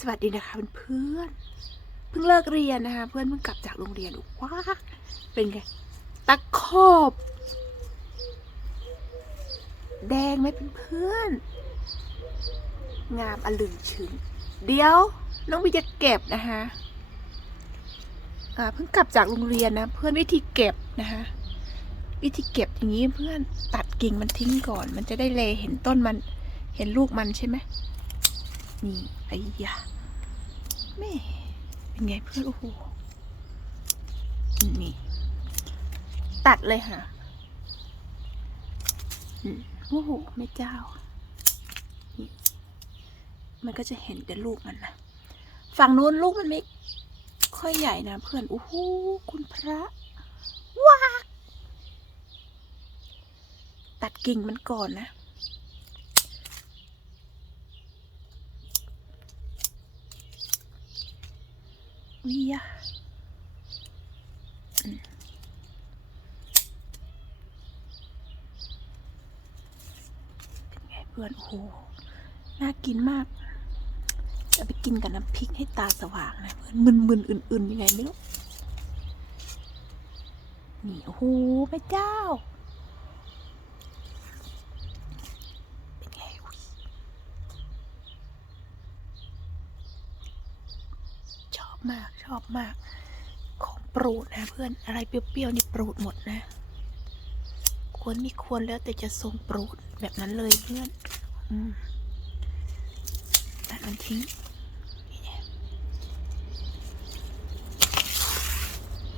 สวัสดีนะคะเพื่อนเพิ่งเลิกเรียนนะคะ เพื่อนเพิ่งกลับจากโรงเรียนว้าเป็นไงตะขบแดงไหมเพื่อนงามอลึงชึงเดี๋ยวน้องบีจะเก็บนะคะเพิ่งกลับจากโรงเรียนนะ เพื่อนวิธีเก็บนะคะวิธีเก็บอย่างนี้เพื่อนตัดกิ่งมันทิ้งก่อน มันจะได้เลเห็นต้นมันเห็นลูกมันใช่ไหม นี่ไอ้ยาแม่เป็นไงเพื่อนโอ้โหนี่ ตัดเลยค่ะโอ้โหแม่เจ้า มันก็จะเห็นแต่ลูกมันนะฝั่งนู้นลูกมันไม่ค่อยใหญ่นะเพื่อนโอ้โหคุณพระว้ากตัดกิ่งมันก่อนนะ วิยะเป็นไงเพื่อนโอ้โห น่ากินมาก จะไปกินกับน้ำพริกให้ตาสว่างนะเพื่อนมึนๆอื่นๆยังไงไม่รู้นี่โอ้โหพระเจ้า เป็นไงอุ๊ยชอบ มากชอบมาก ของโปรดนะเพื่อนอะไรเปรี้ยวๆนี่โปรดหมดนะ ควรม่ควรแล้วแต่จะทรงโปรดแบบนั้นเลยเพื่อน อืมตัดมันทิ้ง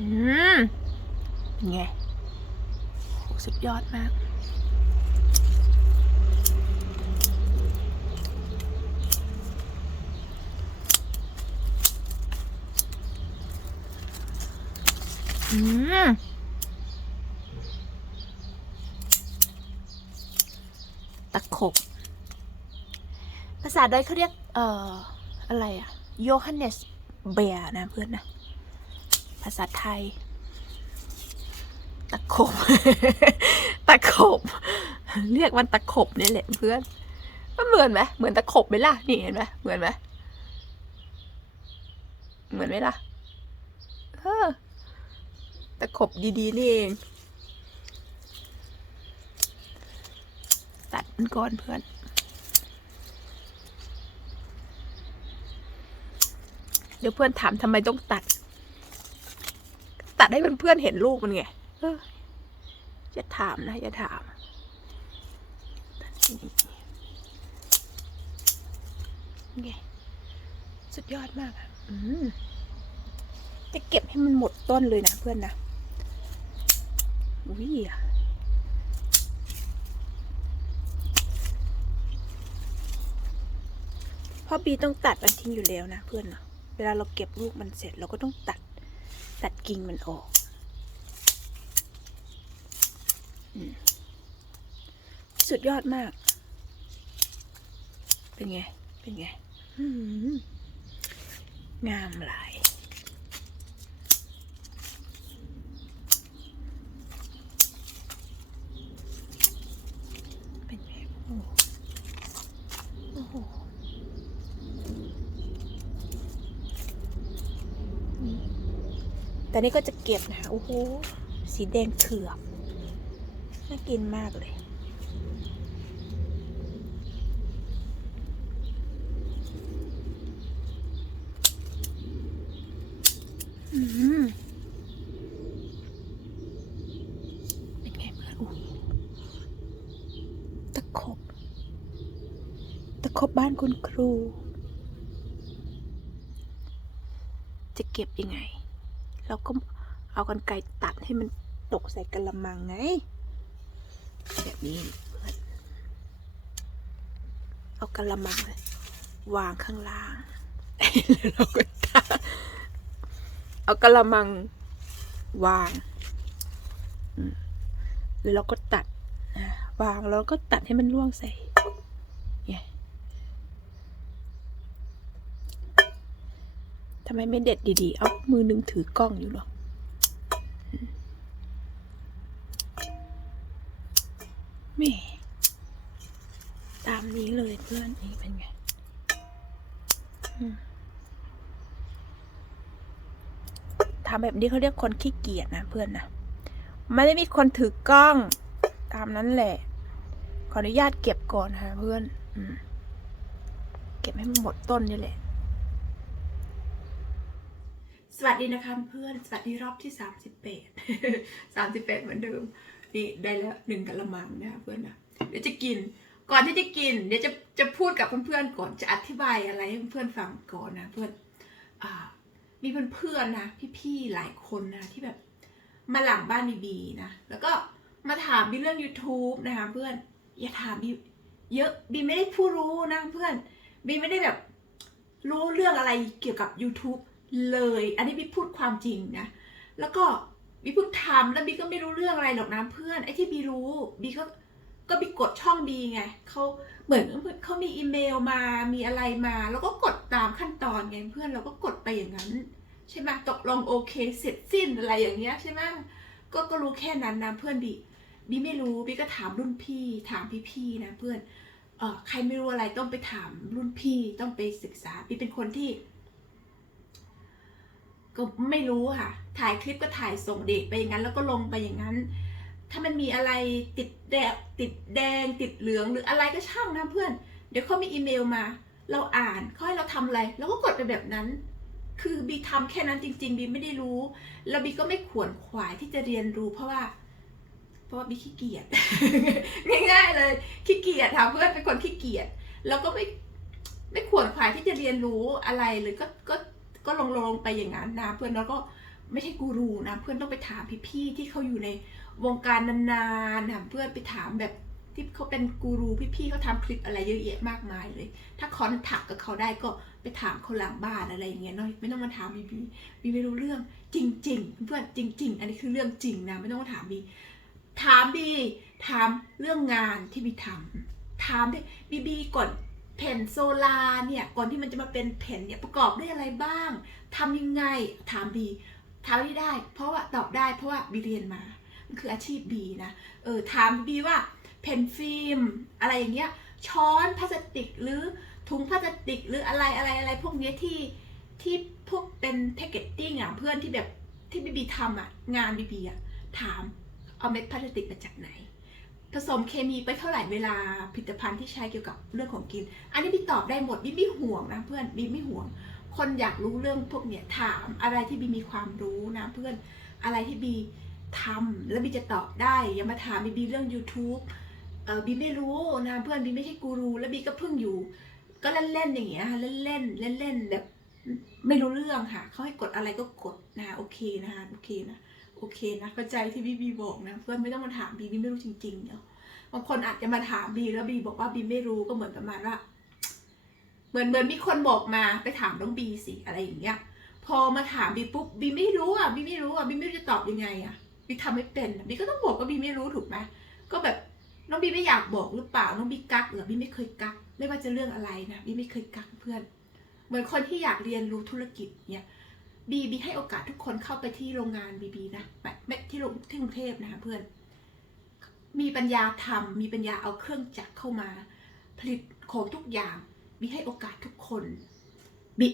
อืมไงโหสุดยอดมาก อืมตะขบภาษาดอยเขาเรียก เอ่อ อะไรอะโยฮันเนสเบียนะเพื่อนนะ ภาษาไทย ตะขบ ตะขบ เรียกมันตะขบนี่แหละเพื่อนเหมือนไหมเหมือนตะขบไหมล่ะ นี่เห็นไหมเหมือนไหมเหมือนไหมล่ะ เออ ตะขบดีๆ นี่เอง ตัดมันก่อนเพื่อน เดี๋ยวเพื่อนถามทำไมต้องตัด ตัดให้เพื่อนๆเห็นลูกมันไงออจะถามนะจะถามตัดนี่ไงสุดยอดมากอะจะเก็บให้มันหมดต้นเลยนะเพื่อนนะ อุ้ยพ่อบีต้องตัดมันทิ้งอยู่แล้วนะเพื่อนเนาะเวลาเราเก็บลูกมันเสร็จเราก็ต้องตัดตัดกิ่งมันออกอสุดยอดมาก เป็นไง เป็นไงงามหลาย เป็นไงโอ้โหโอ้โหนี่ แต่นี่ก็จะเก็บนะคะโอ้โหสีแดงเถือกน่ากินมากเลย อืมเป็นไงเพื่อนโอ้โหตะขบ ตะขบบ้านคุณครู จะเก็บยังไง เราก็เอากันไกรตัดให้มันตกใส่กระมังไง แบบนี้เพื่อนเอากระมังเลยวางข้างล่าง แล้วเราก็ตัดเอากระมังวางอืมหรือเราก็ตัดวางแล้วก็ตัดให้มันร่วงใส่ ทำไมไม่เด็ดดีๆ เอามือนึงถือกล้องอยู่หรอแม่ตามนี้เลยเพื่อนนี่เป็นไงทำแบบนี้เขาเรียกคนขี้เกียจนะเพื่อนนะไม่ได้มีคนถือกล้อง ตามนั้นแหละ ขออนุญาตเก็บก่อนค่ะเพื่อนเก็บให้มันหมดต้นนี่แหละ สวัสดีนะคะเพื่อน สวัสดีรอบที่สามสิบแปดสามสิบแปดเหมือนเดิม นี่ได้แล้วหนึ่งกะละมังนะคะเพื่อนนะเดี๋ยวจะกิน ก่อนที่จะกิน เดี๋ยวจะจะพูดกับเพื่อนๆก่อน จะอธิบายอะไรให้เพื่อนๆฟังก่อนนะเพื่อนอ่ามีเพื่อนๆนะพี่ๆหลายคนนะที่แบบมาหลังบ้านบีบีนะ แล้วก็มาถามบีเรื่อง YouTube นะคะเพื่อน อย่าถามบีเยอะบีไม่ได้ผู้รู้นะเพื่อนบีไม่ได้แบบรู้เรื่องอะไรเกี่ยวกับ YouTube เลย อันนี้บีพูดความจริงนะ แล้วก็บีเพิ่งทำแล้วบีก็ไม่รู้เรื่องอะไรหรอกนะเพื่อนไอ้ที่บีรู้บีก็ก็บีกดช่องบีไงเขาเหมือนเขามีอีเมลมามีอะไรมา แล้วก็กดตามขั้นตอนไงเพื่อนเราก็กดไปอย่างนั้น ใช่ไหมตกลงโอเคเสร็จสิ้นอะไรอย่างเงี้ยใช่ไหมก็ก็รู้แค่นั้นนะเพื่อนบีบีไม่รู้บีก็ถามรุ่นพี่ ถามพี่ๆนะเพื่อนเออใครไม่รู้อะไรต้องไปถามรุ่นพี่ต้องไปศึกษาบีเป็นคนที่ ก็ไม่รู้ค่ะ ถ่ายคลิปก็ถ่ายส่งเด็กไปอย่างนั้น แล้วก็ลงไปอย่างนั้น ถ้ามันมีอะไรติดแดงติดแดง ติดเหลืองหรืออะไรก็ช่างนะเพื่อน เดี๋ยวเขามีอีเมลมา เราอ่านเขาให้เราทำอะไรเราก็กดไปแบบนั้น คือบีทำแค่นั้นจริง ๆบีไม่ได้รู้ แล้วบีก็ไม่ขวนขวายที่จะเรียนรู้เพราะว่า เพราะว่าบีขี้เกียจง่าย ๆ เลยขี้เกียจค่ะเพื่อนเป็นคนขี้เกียจแล้วก็ไม่ไม่ขวนขวายที่จะเรียนรู้อะไรเลยก็ก็ ก็ลงลงไปอย่างนั้นนะเพื่อนแล้วก็ไม่ใช่กูรูนะเพื่อนต้องไปถามพี่ๆที่เขาอยู่ในวงการนานๆถามเพื่อนไปถามแบบที่เขาเป็นกูรูพี่ๆเขาทำคลิปอะไรเยอะแยะมากมายเลย ถ้าคอนถักกับเขาได้ก็ไปถามเขาหลังบ้านอะไรอย่างเงี้ยเนาะไม่ต้องมาถามบีบีบีไม่รู้เรื่องจริง ๆ เพื่อนจริง ๆ อันนี้คือเรื่องจริงนะไม่ต้องมาถามบีถามบีถามเรื่องงานที่บีทำถามดิบีบีก่อน แผ่นโซลาเนี่ยก่อนที่มันจะมาเป็นแผ่นเนี่ยประกอบด้วยอะไรบ้างทำยังไงถามบีถามที่ได้ เพราะว่าตอบได้เพราะว่าบีเรียนมา มันคืออาชีพบีนะเออถามบีว่าแผ่นฟิล์มอะไรอย่างเงี้ยช้อนพลาสติกหรือถุงพลาสติกหรืออะไรอะไรอะไรพวกเนี้ยที่ที่พวกเป็นแพคเกจติ้งอะเพื่อนที่แบบที่บีบีทำอะงานบีบีอะถามเอาเม็ดพลาสติกมาจากไหน ผสมเคมีไปเท่าไหร่เวลาผลิตภัณฑ์ที่ใช้เกี่ยวกับเรื่องของกิน อันนี้บีตอบได้หมดบีไม่ห่วงนะเพื่อนบีไม่ห่วง คนอยากรู้เรื่องพวกเนี้ยถามอะไรที่บีมีความรู้นะเพื่อนอะไรที่บีทำแล้วบีจะตอบได้ อย่ามาถามบีบีเรื่อง YouTube เออบีไม่รู้นะเพื่อนบีไม่ใช่กูรู แล้วบีก็เพิ่งอยู่ ก็เล่นๆอย่างเงี้ยค่ะเล่นๆเล่นๆแบบไม่รู้เรื่องค่ะเขาให้กดอะไรก็กดนะคะโอเคนะคะโอเคนะ โอเคนะเข้าใจที่บีบีบอกนะเพื่อนไม่ต้องมาถามบีบีไม่รู้จริงๆเนาะบางคนอาจจะมาถามบีแล้วบีบอกว่าบีไม่รู้ก็เหมือนประมาณว่าเหมือนเหมือนมีคนบอกมาไปถามน้องบีสิอะไรอย่างเงี้ย พอมาถามบีปุ๊บบีไม่รู้อะบีไม่รู้อะบีไม่รู้จะตอบยังไงอะบีทำไม่เป็นบีก็ต้องบอกว่าบีไม่รู้ถูกไหมก็แบบน้องบีไม่อยากบอกหรือเปล่าน้องบีกักหรือบีไม่เคยกัก ไม่ว่าจะเรื่องอะไรนะบีไม่เคยกักเพื่อน เหมือนคนที่อยากเรียนรู้ธุรกิจเนี่ย บีบีให้โอกาสทุกคนเข้าไปที่โรงงานบีบีนะไม่ที่โรงที่กรุงเทพนะคะเพื่อน มีปัญญาทำมีปัญญาเอาเครื่องจักรเข้ามา ผลิตของทุกอย่างบีให้โอกาสทุกคนบี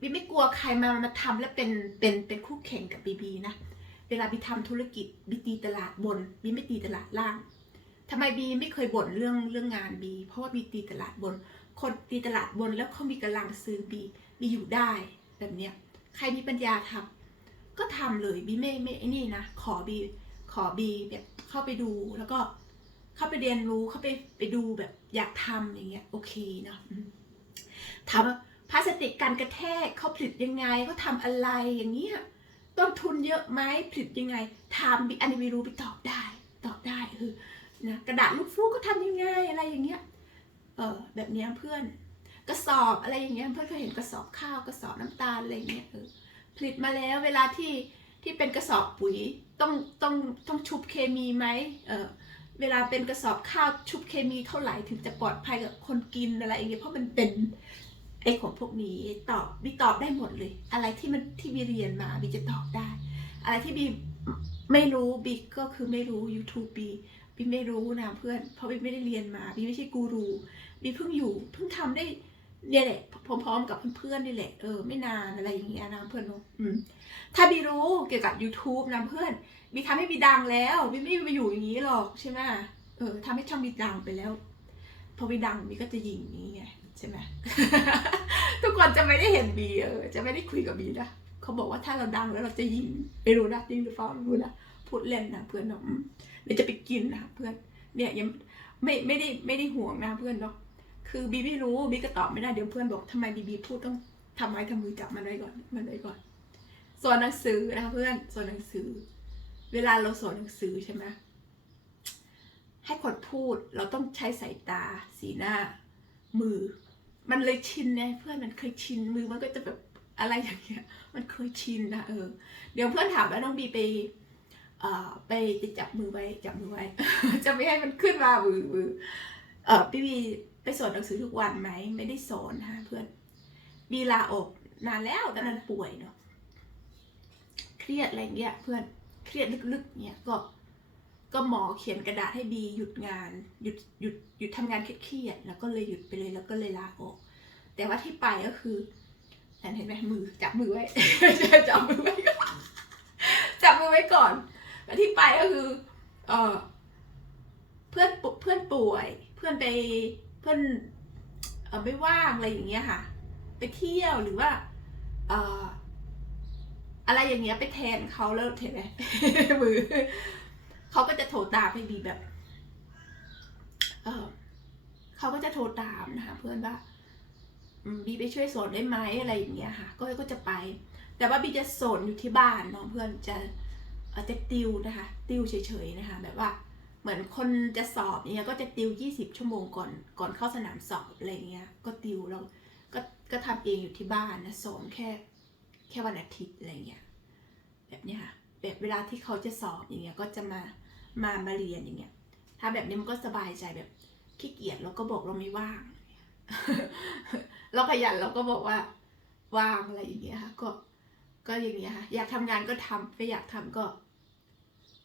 บีไม่กลัวใครมามาทำแล้วเป็นเป็นเป็นคู่แข่งกับบีบีนะเวลาบีทำธุรกิจบีตีตลาดบนบีไม่ตีตลาดล่างทำไมบีไม่เคยบ่นเรื่องเรื่องงานบี เพราะว่าบีตีตลาดบน คนตีตลาดบนแล้วเขามีกำลังซื้อบีบีอยู่ได้แบบเนี้ย ใครมีปัญญาทำก็ทำเลยบีไม่ไม่ไอ้นี่นะขอบีขอบีแบบเข้าไปดูแล้วก็เข้าไปเรียนรู้เข้าไปไปดูแบบอยากทำอย่างเงี้ยโอเคเนาะถามว่าพลาสติกการกระแทกเขาผลิตยังไงเขาทำอะไรอย่างเงี้ยต้นทุนเยอะไหมผลิตยังไงถามบีอันนี้บีรู้บีตอบได้ ตอบได้เออนะกระดาษลูกฟูกก็ทำยังไงอะไรอย่างเงี้ยเออแบบเนี้ยเพื่อน กระสอบอะไรอย่างเงี้ยเพื่อนเคยเห็นกระสอบข้าวกระสอบน้ำตาลอะไรอย่างเงี้ยเออผลิตมาแล้วเวลาที่ที่เป็นกระสอบปุ๋ยต้องต้องต้องชุบเคมีไหมเออเวลาเป็นกระสอบข้าวชุบเคมีเท่าไหร่ถึงจะปลอดภัยกับคนกินอะไรอย่างเงี้ยเพราะมันเป็นไอของพวกนี้ตอบบีตอบได้หมดเลย อะไรที่มันที่บีเรียนมาบีจะตอบได้ อะไรที่บีไม่รู้บีก็คือไม่รู้ YouTube บีบีไม่รู้นะเพื่อนเพราะบีไม่ได้เรียนมาบีไม่ใช่กูรูบีเพิ่งอยู่เพิ่งทำได้ เนี่ยแหละพร้อมๆกับเพื่อนๆนี่แหละเออไม่นานอะไรอย่างเงี้ยนะเพื่อนเนอะถ้าบีรู้เกี่ยวกับ YouTube นะเพื่อนบีทำให้บีดังแล้วบีไม่มาอยู่อย่างนี้หรอกใช่ไหมเออทำให้ช่องบีดังไปแล้วพอบีดังบีก็จะยิงอย่างนี้ไงใช่ไหมทุกคนจะไม่ได้เห็นบีเออจะไม่ได้คุยกับบีนะเขาบอกว่าถ้าเราดังแล้วเราจะยิงไม่รู้นะจริงหรือเปล่าไม่รู้นะพูดเล่นนะเพื่อนเนาะเดี๋ยวจะไปกินนะเพื่อนเนี่ยยังไม่ไม่ได้ไม่ได้ห่วงนะเพื่อนเนาะ คือบีไม่รู้บีก็ตอบไม่ได้เดี๋ยวเพื่อนบอกทำไมบีบีพูดต้องทำไมทำมือจับมันไว้ก่อนมันไว้ก่อนสอนหนังสือนะคะเพื่อนสอนหนังสือ เวลาเราสอนหนังสือใช่ไหมให้คนพูดเราต้องใช้สายตา สีหน้า มือ มันเลยชินไงเพื่อนมันเคยชินมือมันก็จะแบบอะไรอย่างเงี้ย มันเคยชินนะเออ เดี๋ยวเพื่อนถามแล้วน้องบีไปเอ่อไปจะจับมือไว้จับมือไว้ จะไม่ให้มันขึ้นมามือมือเออพี่บีไปสอนหนังสือทุกวันไหมไม่ได้สอนนะคะเพื่อนบีลาออกนานแล้วแตอนนั้นป่วยเนาะเครียดอะไรเงี้ยเพื่อนเครียดลึกๆเนี่ยก็ก็หมอเขียนกระดาษให้บีหยุดงานหยุดหยุดหยุดทำงานเครียดๆแล้วก็เลยหยุดไปเลยแล้วก็เลยลาออก แต่ว่าที่ไปก็คือนั่นเห็นไหมมือจับมือไว้จับมือไว้ก่อนจับมือไว้ก่อนแล้วที่ไปก็คือ เออเพื่อนเพื่อนป่วย เพื่อนไป เพื่อนเออไม่ว่างอะไรอย่างเงี้ยค่ะ ไปเที่ยวหรือว่าเอออะไรอย่างเงี้ยไปแทนเขาแล้วเห็นไหมมือเขาก็จะโทรตามให้บีแบบ เออเขาก็จะโทรตามนะคะเพื่อนว่าบีไปช่วยสอนได้ไหมอะไรอย่างเงี้ยค่ะ ก็ก็จะไป แต่ว่าบีจะสอนอยู่ที่บ้านน้องเพื่อนจะจะติวนะคะ ติวเฉยๆนะคะ แบบว่า เหมือนคนจะสอบเนี่ยก็จะติวยี่สิบชั่วโมงก่อนก่อนเข้าสนามสอบอะไรเงี้ยก็ติวแล้วก็ก็ทำเองอยู่ที่บ้านนะสอนแค่แค่วันอาทิตย์อะไรเงี้ยแบบเนี้ยค่ะแบบเวลาที่เขาจะสอบอย่างเงี้ยก็จะมามามาเรียนอย่างเงี้ย ถ้าแบบนี้มันก็สบายใจแบบขี้เกียจเราก็บอกเราไม่ว่างเราขยันเราก็บอกว่าว่างอะไรอย่างเงี้ยค่ะก็ก็อย่างเงี้ยค่ะอยากทำงานก็ทำไม่อยากทำก็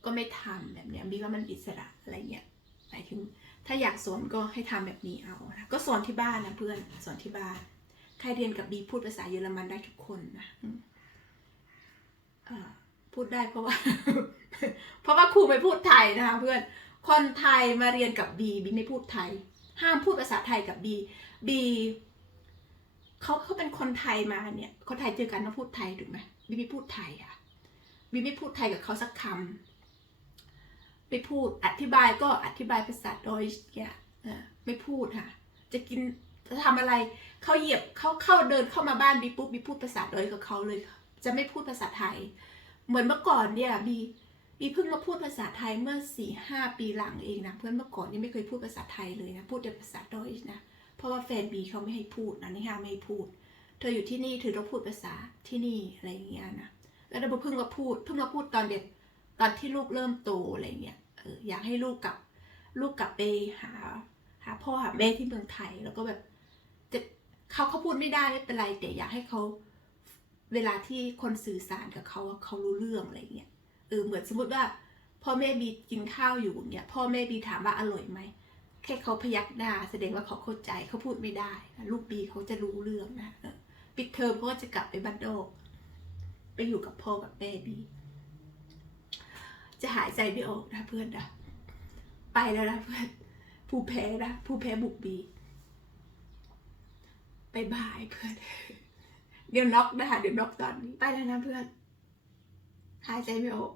ก็ไม่ทำแบบเนี้ยบีว่ามันอิสระอะไรเงี้ยหมายถึงถ้าอยากสอนก็ให้ทำแบบนี้เอานะก็สอนที่บ้านนะเพื่อนสอนที่บ้านใครเรียนกับบีพูดภาษาเยอรมันได้ทุกคนนะพูดได้เพราะว่า เพราะว่าครูไม่พูดไทยนะคะเพื่อนคนไทยมาเรียนกับบีบีไม่พูดไทย ห้ามพูดภาษาไทยกับบีบีเขาเขาเป็นคนไทยมาเนี่ยคนไทยเจอกันต้องพูดไทยถูกไหมบีไม่พูดไทยอะบีไม่พูดไทยกับเขาสักคำ ไม่พูดอธิบายก็อธิบายภาษาโดยเนี่ยไม่พูดค่ะ จะกินจะทำอะไรเขาเหยียบเขาเข้าเดินเข้ามาบ้านบีปุ๊บบีพูดภาษาโดยกับเขาเลย จะไม่พูดภาษาไทย เหมือนเมื่อก่อนเนี่ยบีบีเพิ่งมาพูดภาษาไทยเมื่อสี่ห้าปีหลังเองนะเพื่อนเมื่อก่อนนี่ไม่เคยพูดภาษาไทยเลยนะพูดแต่ภาษาดอยนะเพราะว่าแฟนบีเขาไม่ให้พูดนะนี่ห้ามไม่ให้พูด เธออยู่ที่นี่เธอต้องพูดภาษาที่นี่อะไรอย่างเงี้ยนะแล้วเราเพิ่งมาพูดเพิ่งมาพูดตอนเด็กตอนที่ลูกเริ่มโตอะไรเงี้ย อออยากให้ลูกกลับ ลูกกลับไปหา หาพ่อหาแม่ที่เมืองไทย แล้วก็แบบจะเขาเขาพูดไม่ได้ไม่เป็นไรแต่อยากให้เขาเวลาที่คนสื่อสารกับเขาเขารู้เรื่องอะไรเงี้ยเออเหมือนสมมติว่า พ่อแม่บีกินข้าวอยู่เนี่ยพ่อแม่บีถามว่าอร่อยไหมแค่เขาพยักหน้าแสดงว่าเขาเข้าใจเขาพูดไม่ได้นะลูกบีเขาจะรู้เรื่องนะปิดเทอมเขาก็จะกลับไปบ้านนอกไปอยู่กับพ่อกับแม่บี จะหายใจไม่ออกนะเพื่อนนะไปแล้วนะเพื่อนผู้แพ้นะผู้แพ้บุกบีบายบายเพื่อน เดี๋ยวน็อกนะคะเดี๋ยวน็อกตอนนี้ไปแล้วนะเพื่อน หายใจไม่ออก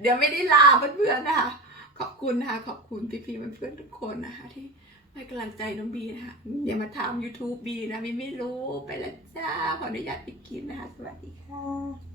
เดี๋ยวไม่ได้ลาเพื่อนๆนะคะขอบคุณนะคะขอบคุณพี่ๆเพื่อนๆทุกคนนะคะที่ให้กำลังใจน้องบีนะคะอย่ามาทำ YouTube บีนะบีไม่รู้ไปแล้วจ้าขออนุญาตไปกินนะคะสวัสดีค่ะ